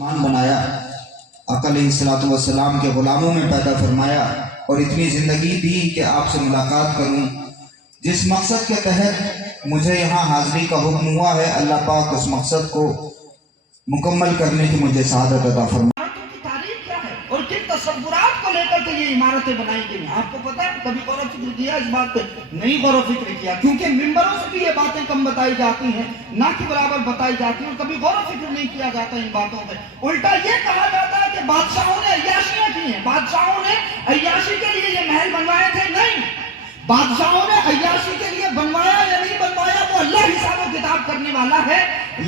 मान बनाया, आका अलैहिस्सलाम के ग़ुलामों में पैदा फरमाया और इतनी ज़िंदगी दी कि आपसे मुलाकात करूं। जिस मकसद के तहत मुझे यहाँ हाज़िरी का हुक्म हुआ है, अल्लाह पाक उस मकसद को मुकम्मल करने की मुझे सआदत अता फरमाए। और किन तसव्वुरात को लेकर के ये इमारतें बनाई गई। आपको पता है, कभी गौर फिक्र किया इस बात पे? नहीं गौर फिक्र किया, क्योंकि मिंबरों से भी ये बातें कम बताई जाती हैं, ना कि बराबर बताई जाती हैं। कभी गौर फिक्र नहीं किया जाता इन बातों पे। उल्टा ये कहा जाता है कि बादशाहों ने अय्याशियां की हैं, बादशाहों ने अय्याशी के लिए ये महल बनवाए थे। नहीं, बादशाहों ने अय्याशी के लिए बनवाया या नहीं बनवाया वो अल्लाह हिसाब किताब करने वाला है।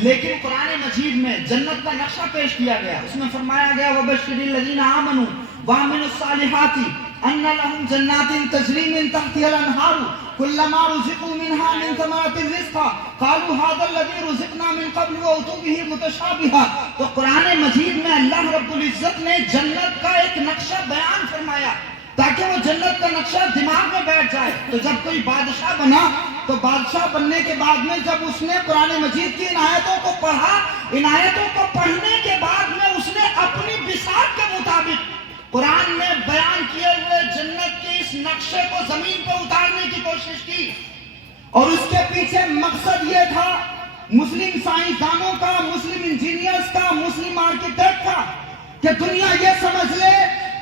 लेकिन कुरान मजीद में जन्नत का नक्शा पेश किया गया, उसमें फरमाया गया वबश्शिरिल लज़ीना आमनू व अमिलुस सालिहाति अन्ना लहुम जन्नातिन तजरी मिन तहतिहल अनहारु कुल्लमा रुज़िक़ू मिनहा मिन समरातिर रिज़्क़ा क़ालू हाज़ा लज़ी रुज़िक़ना मिन क़ब्ल व उतू बिही मुतशाबिहा। तो कुरान मजीद में अल्लाह रब्बुल इज़्ज़त ने जन्नत का एक नक्शा बयान फरमाया ताकि वो जन्नत का नक्शा दिमाग में बैठ जाए। तो जब कोई बादशाह बना तो बादशाह बनने के बाद में जब उसने कुरान मजीद की इन आयतों को पढ़ा, इन आयतों को पढ़ने के बाद में उसने अपनी बिसात के मुताबिक कुरान में बयान किए हुए जन्नत के इस नक्शे को जमीन पर उतारने की कोशिश की। और उसके पीछे मकसद ये था मुस्लिम साइंसदानों का, मुस्लिम इंजीनियर्स का, मुस्लिम आर्किटेक्ट का, कि दुनिया ये समझ ले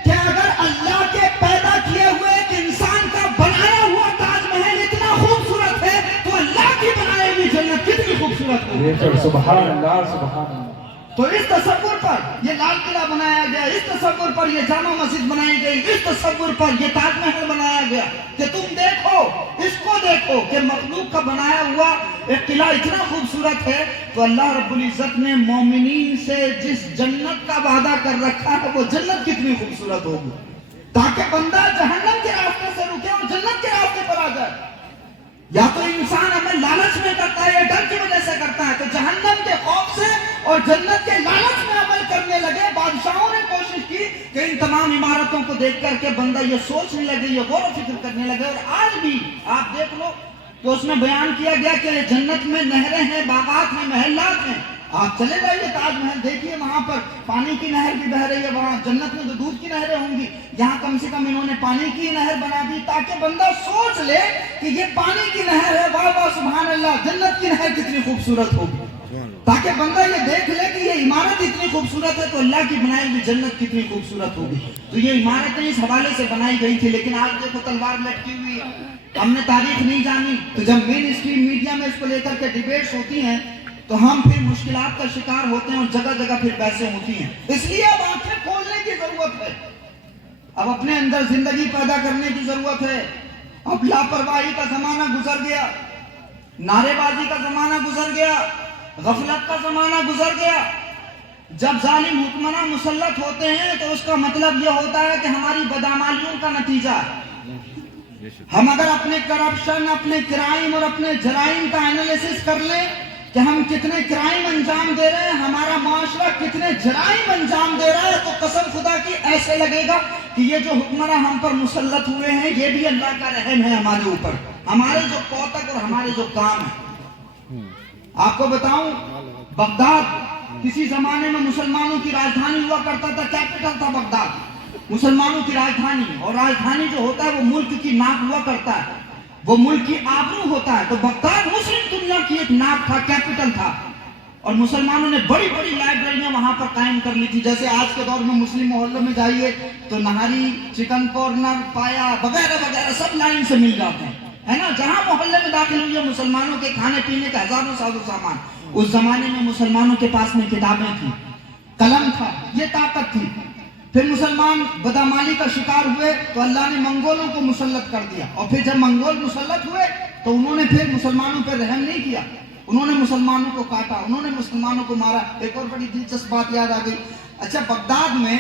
कि अगर अल्लाह के पैदा किए हुए एक इंसान का बनाया हुआ ताजमहल इतना खूबसूरत है तो अल्लाह की बनाई हुई जन्नत कितनी खूबसूरत होगी। सुभान अल्लाह, सुभान अल्लाह। तो इस तसव्वुर पर ये लाल किला बनाया गया, इस तसव्वुर पर ये जामा मस्जिद बनाई गई, इस तसव्वुर पर ये ताजमहल बनाया गया कि तुम देखो, इसको देखो कि मखलूक का बनाया हुआ एक किला इतना खूबसूरत है। तो अल्लाह रब्बुल इज़्ज़त ने मोमिनीन से जिस जन्नत का वादा कर रखा है वो जन्नत कितनी खूबसूरत होगी, ताकि बंदा जहन्नम के रास्ते से रुके और जन्नत के रास्ते पर आ जाए। या तो इंसान हमें लालच में करता है या डर की वजह से करता है, तो जहन्नम के खौफ से और जन्नत के लालच में अमल करने लगे। बादशाहों ने कोशिश की कि इन तमाम इमारतों को देख करके बंदा ये सोचने लगे, ये गौर फिक्र करने लगे। और आज भी आप देख लो तो उसमें बयान किया गया कि जन्नत में नहरें हैं, बागात हैं, महलात हैं। आप चले जाइए ताजमहल देखिए, वहां पर पानी की नहर भी बह रही है। वहां जन्नत में तो दूध की नहरें होंगी, यहाँ कम से कम इन्होंने पानी की नहर बना दी ताकि बंदा सोच ले कि ये पानी की नहर है, वाह वाह सुभान अल्लाह, जन्नत की नहर कितनी खूबसूरत होगी। ताकि बंदा ये देख ले कि ये इमारत इतनी खूबसूरत है तो अल्लाह की बनाई हुई जन्नत कितनी खूबसूरत होगी। तो ये इमारतें इस हवाले से बनाई गई थी। लेकिन आज देखो तलवार लटकी हुई है, हमने तारीख नहीं जानी। तो जब मेन स्ट्रीम मीडिया में इसको लेकर के डिबेट्स होती हैं तो हम फिर मुश्किलात का शिकार होते हैं और जगह जगह फिर बहसें होती हैं। इसलिए अब आंखें खोलने की जरूरत है, अब अपने अंदर जिंदगी पैदा करने की जरूरत है। अब लापरवाही का जमाना गुजर गया, नारेबाजी का जमाना गुजर गया, गफलत का जमाना गुजर गया। जब जालिम हुक्मरान मुसल्लत होते हैं तो उसका मतलब यह होता है कि हमारी बदअमालियों का नतीजा हम अगर अपने करप्शन, अपने क्राइम और अपने जराइम का एनालिसिस कर लें कि हम कितने क्राइम अंजाम दे रहे हैं, हमारा माशरा कितने जराइम अंजाम दे रहा है, तो कसम खुदा की ऐसे लगेगा कि ये जो हुक्मरान हम पर मुसल्लत हुए हैं ये भी अल्लाह का रहम है हमारे ऊपर, हमारे जो कौतक और हमारे जो काम है। आपको बताऊं, बगदाद किसी जमाने में मुसलमानों की राजधानी हुआ करता था, कैपिटल था बगदाद, मुसलमानों की राजधानी। और राजधानी जो होता है वो मुल्क की नाक हुआ करता है, वो मुल्क की आबरू होता है। तो बगदाद मुस्लिम दुनिया की एक नाक था, कैपिटल था। और मुसलमानों ने बड़ी बड़ी लाइब्रेरियां वहां पर कायम कर ली थी। जैसे आज के दौर में मुस्लिम मोहल्लों में जाइए तो नहारी, चिकन कॉर्नर, पाया वगैरह वगैरह सब लाइन से मिल जाते हैं, है ना। जहां मोहल्ले में दाखिल हुई मुसलमानों के खाने पीने का हजारों साजो सामान। उस जमाने में मुसलमानों के पास में किताबें थी, कलम था, ये ताकत थी। फिर मुसलमान बदअमाली का शिकार हुए तो अल्लाह ने मंगोलों को मुसल्लत कर दिया। और फिर जब मंगोल मुसल्लत हुए तो उन्होंने फिर मुसलमानों पर रहम नहीं किया, उन्होंने मुसलमानों को काटा, उन्होंने मुसलमानों को मारा। एक और बड़ी दिलचस्प बात याद आ गई। अच्छा, बगदाद में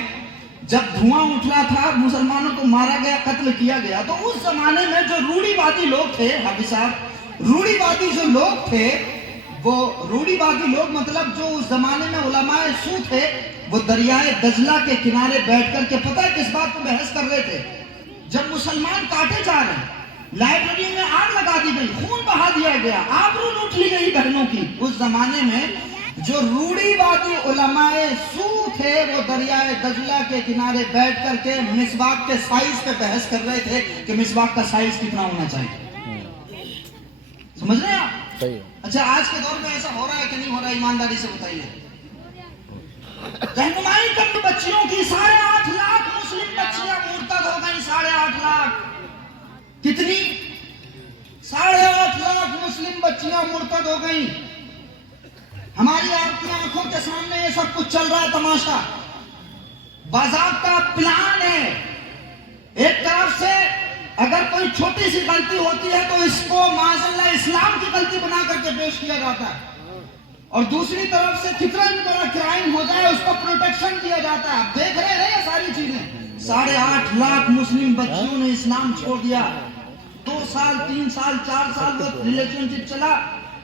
जब धुआं उठ रहा था, मुसलमानों को मारा गया, कत्ल किया गया, तो उस जमाने में जो रूढ़िवादी लोग थे, हाफिज साहब, रूढ़िवादी जो लोग थे, वो रूढ़िवादी लोग मतलब जो उस जमाने में उलमाए सू थे, वो दरियाए दजला के किनारे बैठ कर के पता है किस बात पर बहस कर रहे थे? जब मुसलमान काटे जा रहे हैं, लाइब्रेरी में आग लगा दी गई, खून बहा दिया गया, आबरू लूट ली गई बहनों की। उस जमाने में जो रूढ़िवादी उलमाए सू دریائے دجلہ کے کنارے بیٹھ کر کے مسواک کے سائز پہ بحث کر رہے تھے کہ مسواک کا سائز کتنا ہونا چاہیے. سمجھ رہے ہیں آپ؟ اچھا آج کے دور میں ایسا ہو رہا ہے کہ نہیں ہو رہا ہے؟ ایمانداری سے بتائیے. رہنمائی کرنے بچیوں کی 8.5 لاکھ مسلم بچیاں مرتد ہو گئی. 8.5 لاکھ. کتنی؟ 8.5 لاکھ مسلم بچیاں مرتد ہو گئی. ہماری آپ کی آنکھوں کے سامنے یہ سب کچھ چل رہا ہے تماشا. باضابطہ پلان ہے. ایک طرف سے اگر کوئی چھوٹی سی غلطی ہوتی ہے تو اس کو معاذاللہ اسلام کی غلطی بنا کر کے پیش کیا جاتا ہے، اور دوسری طرف سے کتنا بھی بڑا کرائم ہو جائے اس کو پروٹیکشن دیا جاتا ہے. آپ دیکھ رہے ہیں یہ ساری چیزیں. 8.5 لاکھ مسلم بچیوں نے اسلام چھوڑ دیا. 2 سال 3 سال 4 سال وہ ریلیشن شپ چلا،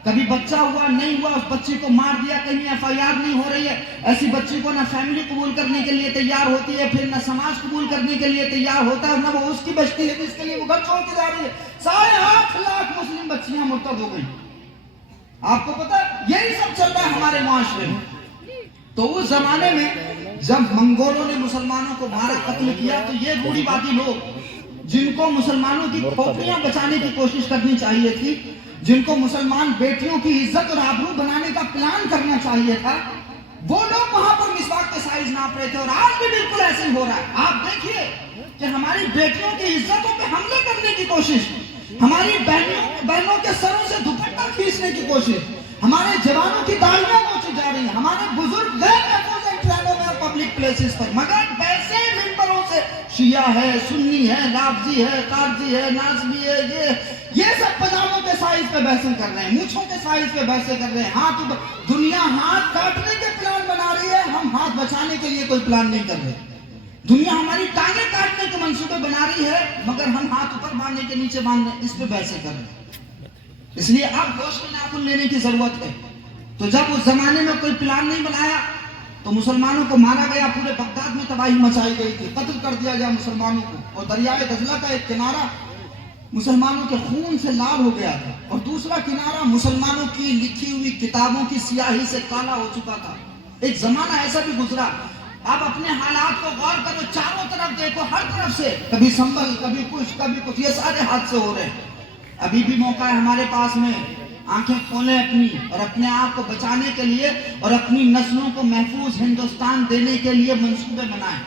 کبھی بچہ ہوا نہیں ہوا، اس بچی کو مار دیا، کہیں FIR نہیں ہو رہی ہے. ایسی بچی کو نہ فیملی قبول کرنے کے لیے تیار ہوتی ہے، پھر نہ سماج قبول کرنے کے لیے تیار ہوتا ہے، نہ وہ اس کی بچتی ہے جس کے لیے وہ گھر چھوڑ کے جا رہی ہے. 8.5 لاکھ مسلم بچیاں مرتد ہو گئی. آپ کو پتا یہی سب چل رہا ہے ہمارے معاشرے میں. تو اس زمانے میں جب منگولوں نے مسلمانوں کو مارا قتل کیا تو یہ روڑیوادی لوگ جن کو مسلمانوں کی کھوپڑیاں بچانے کی کوشش کرنی چاہیے تھی، جن کو مسلمان بیٹیوں کی عزت اور آبرو بنانے کا پلان کرنا چاہیے تھا، وہ لوگ وہاں پر مسواک کے سائز ناپ رہے تھے. اور آج بھی بالکل ایسے ہی ہو رہا ہے. آپ دیکھیے کہ ہماری بیٹیوں کی عزتوں پہ حملے کرنے کی کوشش، ہماری بہنوں کے سروں سے دوپٹہ کھینچنے کی کوشش، ہمارے جوانوں کی داڑھیاں نوچی جا رہی ہیں، ہمارے بزرگ غیر محفوظ ہیں ٹرینوں میں اور پبلک پلیسز پر، مگر ویسے ممبروں سے شیعہ ہے، سنی ہے، رافضی ہے، قادری ہے، ناظمی ہے، یہ سب پجاموں کے سائز پہ بحثیں کر رہے ہیں، مونچھوں کے سائز پہ بحثیں کر رہے ہیں. دنیا ہاتھ کاٹنے کے پلان بنا رہی ہے، ہم ہاتھ بچانے کے لیے کوئی پلان نہیں کر رہے. دنیا ہماری ٹانگیں کاٹنے کے منصوبے بنا رہی ہے، مگر ہم ہاتھ اوپر باندھنے کے نیچے باندھنے اس پہ بحثیں کر رہے ہیں. اس لیے اب گوشت کے ناخن لینے کی ضرورت ہے. تو جب اس زمانے میں کوئی پلان نہیں بنایا تو مسلمانوں کو مارا گیا، پورے بغداد میں تباہی مچائی گئی تھی، قتل کر دیا گیا مسلمانوں کو، اور دریائے دجلہ کا ایک کنارہ مسلمانوں کے خون سے لال ہو گیا تھا، اور دوسرا کنارہ مسلمانوں کی لکھی ہوئی کتابوں کی سیاہی سے کالا ہو چکا تھا. ایک زمانہ ایسا بھی گزرا. آپ اپنے حالات کو غور کرو، چاروں طرف دیکھو، ہر طرف سے کبھی سنبھل، کبھی کچھ، یہ سارے حادثے ہو رہے ہیں. ابھی بھی موقع ہے ہمارے پاس میں، آنکھیں کھولیں اپنی، اور اپنے آپ کو بچانے کے لیے اور اپنی نسلوں کو محفوظ ہندوستان دینے کے لیے منصوبے بنائیں.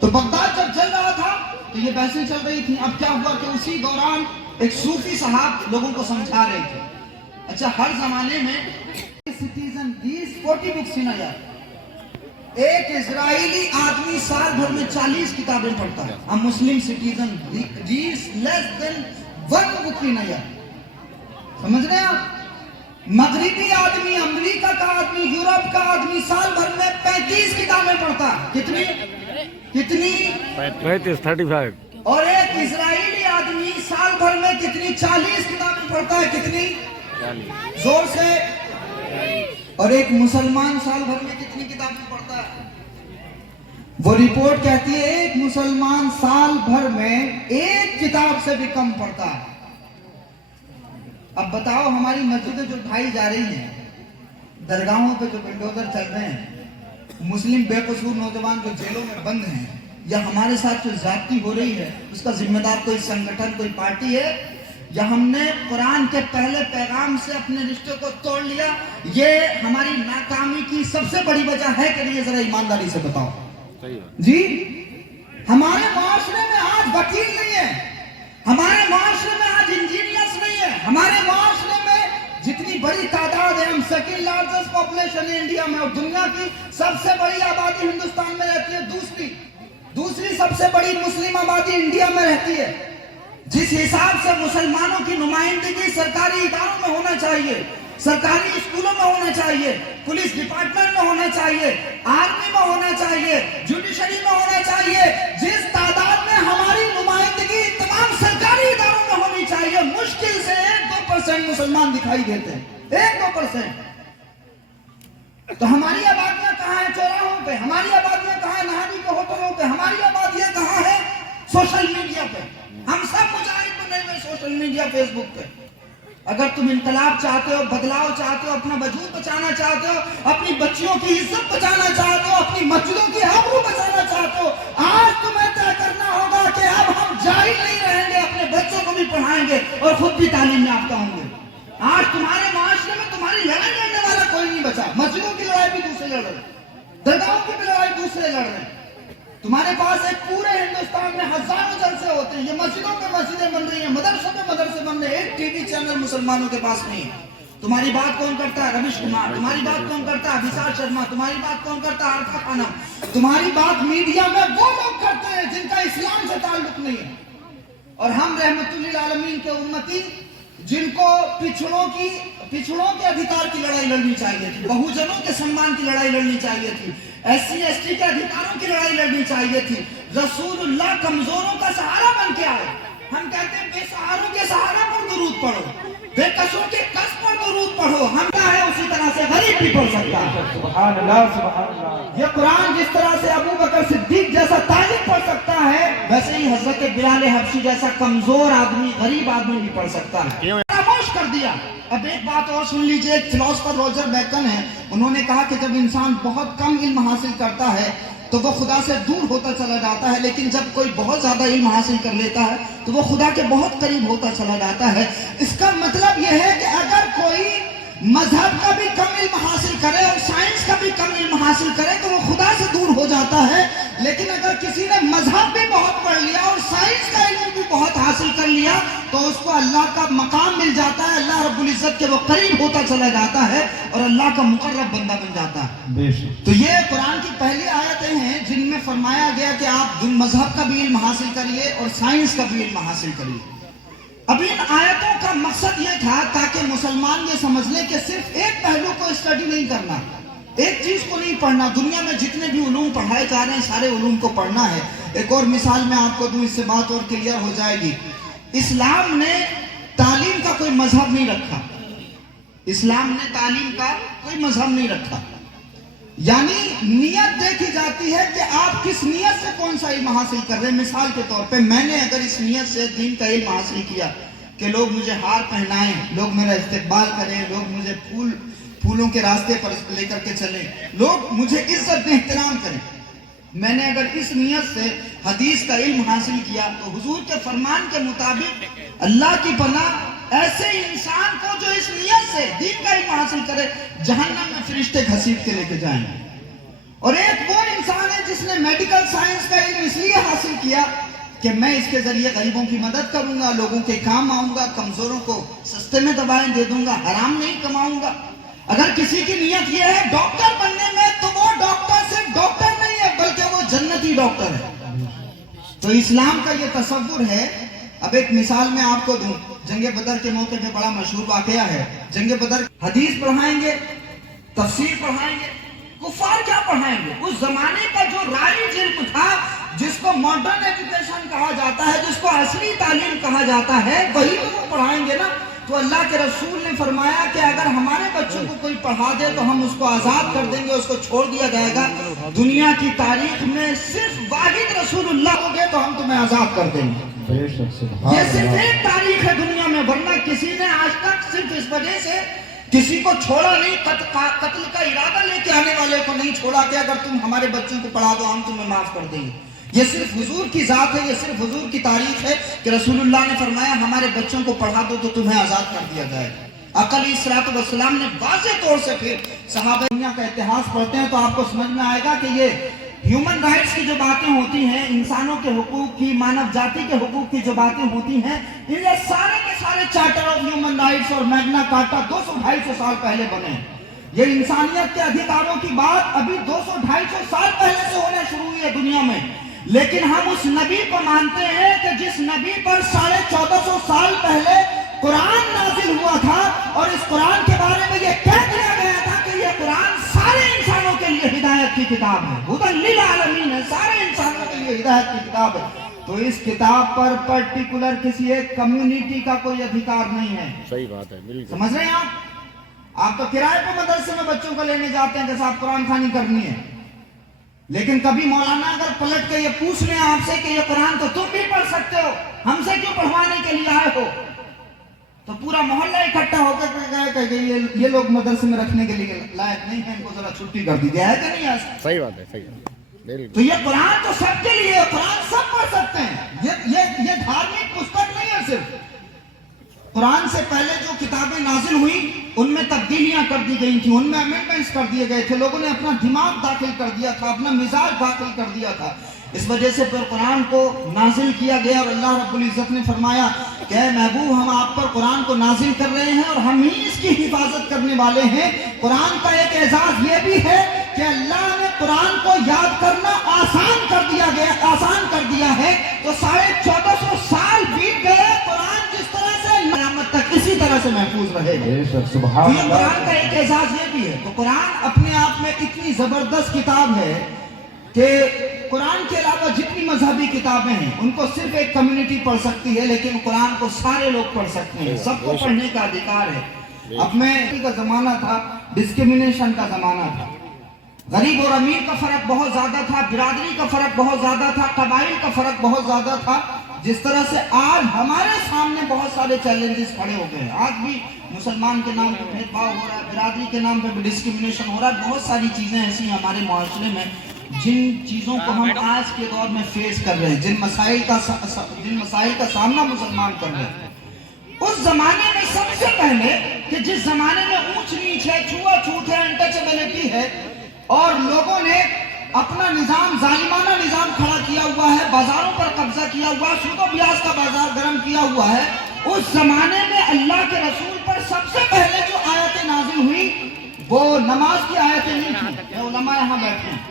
تو بغداد جب چل رہا تھا تو یہ بحثیں چل رہی تھیں. اب کیا ہوا کہ اسی دوران ایک صوفی صاحب لوگوں کو سمجھا رہے تھے. اچھا ہر زمانے میں سٹیزن 40 بکس نا یار، ایک اسرائیلی آدمی سال بھر میں 40 کتابیں پڑھتا ہے. اب مسلم سٹیزن ریڈز لیس دین 1 بک نا یار. سمجھ رہے ہیں آپ؟ مغربی آدمی، امریکہ کا آدمی، یورپ کا آدمی سال بھر میں 35 کتابیں پڑھتا ہے. کتنی 35 اور ایک اسرائیلی آدمی سال بھر میں کتنی 40 کتابیں پڑھتا ہے. کتنی؟ زور سے. اور ایک مسلمان سال بھر میں کتنی کتابیں پڑھتا ہے؟ وہ رپورٹ کہتی ہے ایک مسلمان سال بھر میں 1 کتاب سے بھی کم پڑھتا ہے. اب بتاؤ ہماری مسجدیں جو ڈھائی جا رہی ہیں، درگاہوں پہ جو بلڈوزر چل رہے ہیں، مسلم بے قصور نوجوان جو جیلوں میں بند ہیں، یا ہمارے ساتھ جو زیادتی ہو رہی ہے، اس کا ذمہ دار کوئی سنگٹھن، کوئی پارٹی ہے، یا ہم نے قرآن کے پہلے پیغام سے اپنے رشتے کو توڑ لیا؟ یہ ہماری ناکامی کی سب سے بڑی وجہ ہے کہ نہیں؟ ذرا ایمانداری سے بتاؤ جی. ہمارے معاشرے میں آج وکیل نہیں ہے، ہمارے معاشرے میں آج انجینئرز نہیں ہے، ہمارے معاشرے میں جتنی بڑی تعداد ہے، ہم سیکنڈ لارجسٹ پاپولیشن ہے انڈیا میں، اور دنیا کی سب سے بڑی آبادی ہندوستان میں رہتی ہے. دوسری سب سے بڑی مسلم آبادی انڈیا میں رہتی ہے. جس حساب سے مسلمانوں کی نمائندگی سرکاری اداروں میں ہونا چاہیے، سرکاری اسکولوں میں ہونا چاہیے، پولیس ڈپارٹمنٹ میں ہونا چاہیے، آرمی میں ہونا چاہیے، جوڈیشری میں ہونا چاہیے، جس تعداد میں ہماری نمائندگی تمام سرکاری اداروں میں ہونی چاہیے، مشکل سے 1-2% مسلمان دکھائی دیتے ہیں. 1-2%. تو ہماری آبادیاں کہاں ہیں؟ چوراہوں پہ. ہماری آبادیاں کہاں ہیں؟ نہاری کے ہوٹلوں پہ. ہماری آبادیاں کہاں ہیں؟ سوشل میڈیا پہ. ہم سب مجاہد بنے ہوئے سوشل میڈیا، فیس بک پہ. اگر تم انقلاب چاہتے ہو، بدلاؤ چاہتے ہو، اپنا وجود بچانا چاہتے ہو، اپنی بچیوں کی عزت بچانا چاہتے ہو، اپنی مسجدوں کی آبرو जलसे लड़ रहे हैं। तुम्हारे पास एक पूरे हिंदुस्तान में हजारों जलसे होते हैं, ये मस्जिदों में मस्जिदें बन रही हैं, मदरसों में मदरसे बन रहे हैं, एक टीवी चैनल मुसलमानों के पास नहीं है। तुम्हारी बात कौन करता है? रविश कुमार। तुम्हारी बात कौन करता है? अभिषेक शर्मा। तुम्हारी बात कौन करता है? आरफा खानम। तुम्हारी बात मीडिया में वो लोग करते हैं जिनका इस्लाम से ताल्लुक नहीं है। और हम रहमतुल्लिल आलमीन के उम्मती, जिनको पिछड़ों के अधिकार की लड़ाई लड़नी चाहिए थी, बहुजनों के सम्मान की लड़ाई लड़नी चाहिए थी, SC ST के अधिकारों की लड़ाई लड़नी चाहिए थी। रसूलुल्लाह कमजोरों का सहारा बन के आए। हम कहते हैं बेसहारों के सहारा पर दुरूद पढ़ो, बेकसों के कस पर दुरूद पढ़ो। हम क्या है उसी तरह से गरीब भी पढ़ सकता है। सुभान अल्लाह, सुभान अल्लाह। ये कुरान जिस तरह से अबू बकर सिद्दीक जैसा तालिब पढ़ सकता है, वैसे ही हजरत बिलाल हबशी जैसा कमजोर आदमी, गरीब आदमी भी पढ़ सकता है। खामोश कर दिया। अब एक बात और सुन लीजिए, एक फिलोसफर रॉजर बेकन है, उन्होंने कहा कि जब इंसान बहुत कम इल्म हासिल करता है तो वो खुदा से दूर होता चला जाता है, लेकिन जब कोई बहुत ज्यादा इल्म हासिल कर लेता है तो वो खुदा के बहुत करीब होता चला जाता है। इसका मतलब यह है कि अगर कोई मजहब का भी कम इल्म हासिल करे और साइंस का भी कम इल्म हासिल करे तो वो खुदा से दूर हो जाता है। लेकिन अगर किसी ने मजहब भी बहुत पढ़ लिया और साइंस का इल्म भी बहुत हासिल कर लिया तो उसको अल्लाह का मकाम मिल जाता है, अल्लाह रब्बुल इज्जत के वो करीब होता चला जाता है और अल्लाह का मुकर्रब बंदा बन जाता है। बेशक। तो ये कुरान की पहली आयतें हैं जिनमें फरमाया गया कि आप मजहब का भी इल्म हासिल करिए और साइंस का भी इल्म हासिल करिए। अब इन आयतों का मकसद ये था ताकि मुसलमान ये समझ ले कि सिर्फ एक पहलू को स्टडी नहीं करना, एक चीज को नहीं पढ़ना, दुनिया में जितने भी उलूम पढ़ाए जा रहे हैं सारे उलूम को पढ़ना है। एक और मिसाल मैं आपको दूं, इससे बात और क्लियर हो जाएगी। इस्लाम ने तालीम का कोई मजहब नहीं रखा, इस्लाम ने तालीम का कोई मजहब नहीं रखा। यानी नियत देखी जाती है कि आप किस नियत से कौन सा इल्म हासिल कर रहे हैं। मिसाल के तौर पे मैंने अगर इस नियत से दीन का इल्म हासिल किया कि लोग मुझे हार पहनाएं, लोग मेरा इस्तेकबाल करें, लोग मुझे फूलों के रास्ते पर लेकर के चलें, लोग मुझे इज्जत में एहतराम करें, मैंने अगर इस नियत से हदीस का इल्म हासिल किया तो हुजूर के फरमान के मुताबिक अल्लाह की पनाह ऐसे इंसान को जो इस नियत से दीन का इल्म हासिल करे जहन्नम में फरिश्ते घसीट के लेके जाएंगे। और एक वो इंसान है जिसने मेडिकल साइंस का इल्म इसलिए हासिल किया कि मैं इसके जरिए गरीबों की मदद करूंगा, लोगों के काम आऊंगा, कमजोरों को सस्ते में दवाएं दे दूंगा, हराम नहीं कमाऊंगा। अगर किसी की नियत ये है डॉक्टर बनने में तो वो डॉक्टर सिर्फ डॉक्टर नहीं है बल्कि वो जन्नती डॉक्टर है। तो इस्लाम का ये तसव्वुर है। अब एक मिसाल मैं आपको दूं, जंगे बदर के मौके पे बड़ा मशहूर वाकया है। जंगे बदर हदीस पढ़ाएंगे, तफसीर पढ़ाएंगे, कुफार क्या पढ़ाएंगे? उस जमाने का जो राइज इल्म था, जिसको मॉडर्न एजुकेशन कहा जाता है, जिसको असली तालीम कहा जाता है, वही तो वो पढ़ाएंगे ना। तो अल्लाह के रसूल ने फरमाया कि अगर हमारे बच्चों को कोई पढ़ा दे तो हम उसको आजाद कर देंगे, उसको छोड़ दिया जाएगा। दुनिया की तारीख में सिर्फ वाहिद रसूलुल्लाह होंगे तो हम तुम्हें आजाद कर देंगे। ये सिर्फ एक तारीख है दुनिया में, वरना किसी ने आज तक सिर्फ इस वजह से किसी को छोड़ा नहीं, कत्ल का इरादा लेके आने वाले को नहीं छोड़ा कि अगर तुम हमारे बच्चों को पढ़ा दो हम तुम्हें माफ कर देंगे। ये सिर्फ हुजूर की जात है, ये सिर्फ हुजूर की तारीफ है कि रसूलुल्लाह ने फरमाया हमारे बच्चों को पढ़ा दो तो तुम्हें आजाद कर दिया जाएगा। आका अलैहिस्सलातु वस्सलाम ने वाज़ेह तौर से फिर सहाबा दुनिया का इतिहास पढ़ते हैं तो आपको समझ में आएगा कि ये ह्यूमन राइट्स की जो बातें होती हैं, इंसानों के हुकूक की, मानव जाति के हुकूक की जो बातें होती हैं, ये सारे के सारे चार्टर ऑफ ह्यूमन राइट्स और मैग्ना कार्टा 200-250 साल पहले बने। ये इंसानियत के अधिकारों की बात अभी 200-250 साल पहले से होना शुरू हुई है दुनिया में। लेकिन हम उस नबी को मानते हैं कि जिस नबी पर 1450 साल पहले कुरान नाजिल हुआ था और इस कुरान के बारे में यह कह दिया गया था कि यह कुरान सारे इंसानों के लिए हिदायत की किताब है, हुदल लिल आलमीन है, सारे इंसानों के लिए हिदायत की किताब है। तो इस किताब पर पर्टिकुलर किसी एक कम्युनिटी का कोई अधिकार नहीं है। सही बात है, बिल्कुल समझ रहे हैं आप तो किराए पर मदरसे में बच्चों को लेने जाते हैं जैसे आप कुरान खानी करनी है, लेकिन कभी मौलाना अगर पलट के ये पूछ लें आपसे कि ये कुरान तो तुम भी पढ़ सकते हो, हमसे क्यों पढ़वाने के लिए आए हो, तो पूरा मोहल्ला इकट्ठा होकर कहे ये लोग मदरसे में रखने के लिए लायक नहीं है, इनको जरा छुट्टी कर दी जाए कि नहीं ऐसा? सही बात है, सही बात है। तो ये कुरान तो सबके लिए है, कुरान सब पढ़ सकते हैं। ये धार्मिक पुस्तक नहीं है सिर्फ, قرآن سے پہلے جو کتابیں نازل ہوئی ان میں تبدیلیاں کر دی گئی تھیں، ان میں امینڈمنٹس کر دیے گئے تھے، لوگوں نے اپنا دماغ داخل کر دیا تھا، اپنا مزاج داخل کر دیا تھا. اس وجہ سے پھر قرآن کو نازل کیا گیا اور اللہ رب العزت نے فرمایا کہ اے محبوب ہم آپ پر قرآن کو نازل کر رہے ہیں اور ہم ہی اس کی حفاظت کرنے والے ہیں. قرآن کا ایک اعزاز یہ بھی ہے کہ اللہ نے قرآن کو یاد کرنا آسان کر دیا ہے. تو 1450 سال بیت گئے، قرآن جس طرح سے قیامت تک اسی طرح سے محفوظ رہے گا. سبحان یہ اللہ. قرآن کا ایک اعزاز یہ بھی ہے. تو قرآن اپنے آپ میں اتنی زبردست کتاب ہے کہ قرآن کے علاوہ جتنی مذہبی کتابیں ہیں ان کو صرف ایک کمیونٹی پڑھ سکتی ہے، لیکن قرآن کو سارے لوگ پڑھ سکتے ہیں، سب کو پڑھنے کا ادھیکار ہے. اب میں کا زمانہ تھا، ڈسکریمنیشن کا زمانہ تھا، غریب اور امیر کا فرق بہت زیادہ تھا، برادری کا فرق بہت زیادہ تھا، قبائل کا فرق بہت زیادہ تھا. جس طرح سے آج ہمارے سامنے بہت سارے چیلنجز کھڑے ہو گئے ہیں. آج بھی مسلمان کے نام پہ بھید بھاؤ ہو رہا ہے، برادری کے نام پہ ڈسکریمنیشن ہو رہا ہے. بہت ساری چیزیں ایسی ہیں ہمارے معاشرے میں جن چیزوں کو ہم آج کے دور میں فیس کر رہے ہیں، جن مسائل کا سامنا مسلمان کر رہے ہیں. اس زمانے میں سب سے پہلے کہ جس زمانے میں اونچ نیچ ہے، چھوا چھوت ہے، انٹچبلٹی ہے اور لوگوں نے اپنا نظام، ظالمانہ نظام کھڑا کیا ہوا ہے، بازاروں پر قبضہ کیا ہوا ہے، سود و بیاج کا بازار گرم کیا ہوا ہے، اس زمانے میں اللہ کے رسول پر سب سے پہلے جو آیتیں نازل ہوئی وہ نماز کی آیتیں نہیں تھیں. علماء یہاں بیٹھے ہیں.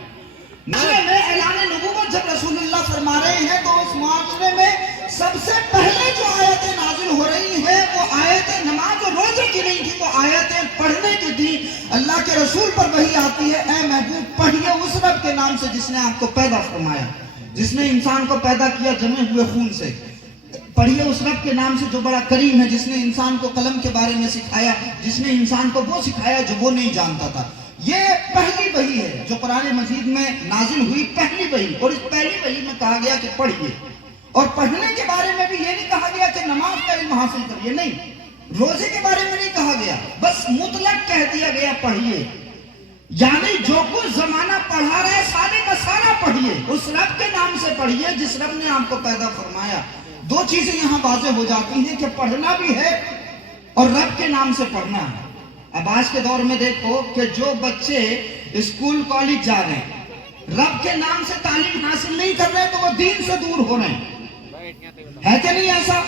معاشرے میں اعلان نبوت جب رسول اللہ فرما رہے ہیں تو اس معاشرے میں سب سے پہلے جو آیتیں نازل ہو رہی ہیں وہ آیتیں نماز اور روزے کی نہیں تھی، وہ آیتیں پڑھنے کی تھی. اللہ کے رسول پر وحی آتی ہے، اے محبوب پڑھیے اس رب کے نام سے جس نے آپ کو پیدا فرمایا، جس نے انسان کو پیدا کیا جمے ہوئے خون سے. پڑھیے اس رب کے نام سے جو بڑا کریم ہے، جس نے انسان کو قلم کے بارے میں سکھایا، جس نے انسان کو وہ سکھایا جو وہ نہیں جانتا تھا. یہ پہلی وحی ہے جو قرآن مجید میں نازل ہوئی، پہلی وحی. اور اس پہلی وحی میں کہا گیا کہ پڑھیے، اور پڑھنے کے بارے میں بھی یہ نہیں کہا گیا کہ نماز کا علم حاصل کریے، نہیں. روزے کے بارے میں نہیں کہا گیا، بس مطلق کہہ دیا گیا پڑھیے. یعنی جو کچھ زمانہ پڑھا رہا ہے سارے کا سارا پڑھیے، اس رب کے نام سے پڑھیے جس رب نے آپ کو پیدا فرمایا. دو چیزیں یہاں واضح ہو جاتی ہیں کہ پڑھنا بھی ہے اور رب کے نام سے پڑھنا ہے. اب آج کے دور میں دیکھو کہ جو بچے اسکول کالج جا رہے ہیں، رب کے نام سے تعلیم حاصل نہیں کر رہے تو وہ دین سے دور ہو رہے ہیں. ہے کہ نہیں ایسا؟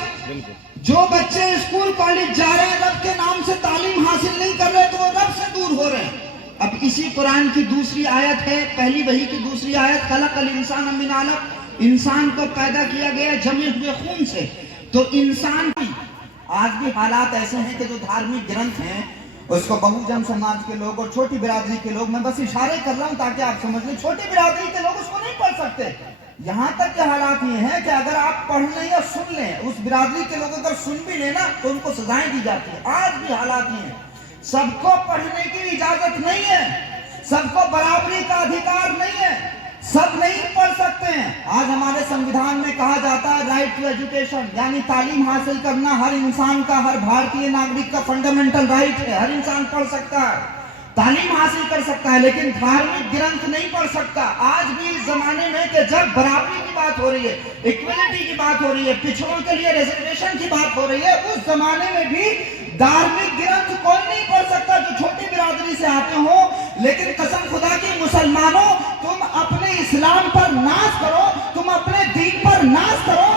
جو بچے اسکول کالج جا رہے ہیں رب کے نام سے تعلیم حاصل نہیں کر رہے تو وہ رب سے دور ہو رہے ہیں. اب اسی قرآن کی دوسری آیت ہے، پہلی وحی کی دوسری آیت، خلق الانسان من علق، انسان کو پیدا کیا گیا جمے ہوئے خون سے. تو انسان کی آج بھی حالات ایسے ہیں کہ جو دھارمک گرنتھ ہیں اس کو بہوجن سماج کے لوگ اور چھوٹی برادری کے لوگ، میں بس اشارے کر رہا ہوں تاکہ آپ سمجھ لیں، چھوٹی برادری کے لوگ اس کو نہیں پڑھ سکتے. یہاں تک کہ حالات یہ ہیں کہ اگر آپ پڑھ لیں یا سن لیں، اس برادری کے لوگ اگر سن بھی لیں نا تو ان کو سزائیں دی جاتی ہیں. آج بھی حالات یہ ہیں. سب کو پڑھنے کی اجازت نہیں ہے، سب کو برابری کا ادھیکار نہیں ہے، سب نہیں پڑھ سکتے ہیں. آج ہمارے سنویدھان میں کہا جاتا ہے رائٹ ٹو ایجوکیشن، یعنی تعلیم حاصل کرنا ہر انسان کا، ہر بھارتی ناگرک کا فنڈامنٹل رائٹ ہے. ہر انسان پڑھ سکتا ہے، تعلیم حاصل کر سکتا ہے، لیکن دھارمک گرنتھ نہیں پڑھ سکتا. آج بھی اس زمانے میں کہ جب برابری کی بات ہو رہی ہے، ایکویلٹی کی بات ہو رہی ہے، پچھڑوں کے لیے ریزرویشن کی بات ہو رہی ہے، اس زمانے میں بھی دھارمک گرنتھ کوئی نہیں پڑھ سکتا جو چھوٹی برادری سے آتے ہوں. لیکن قسم خدا کی مسلمانوں، تم اپنے اسلام پر ناز کرو، تم اپنے دین پر ناز کرو.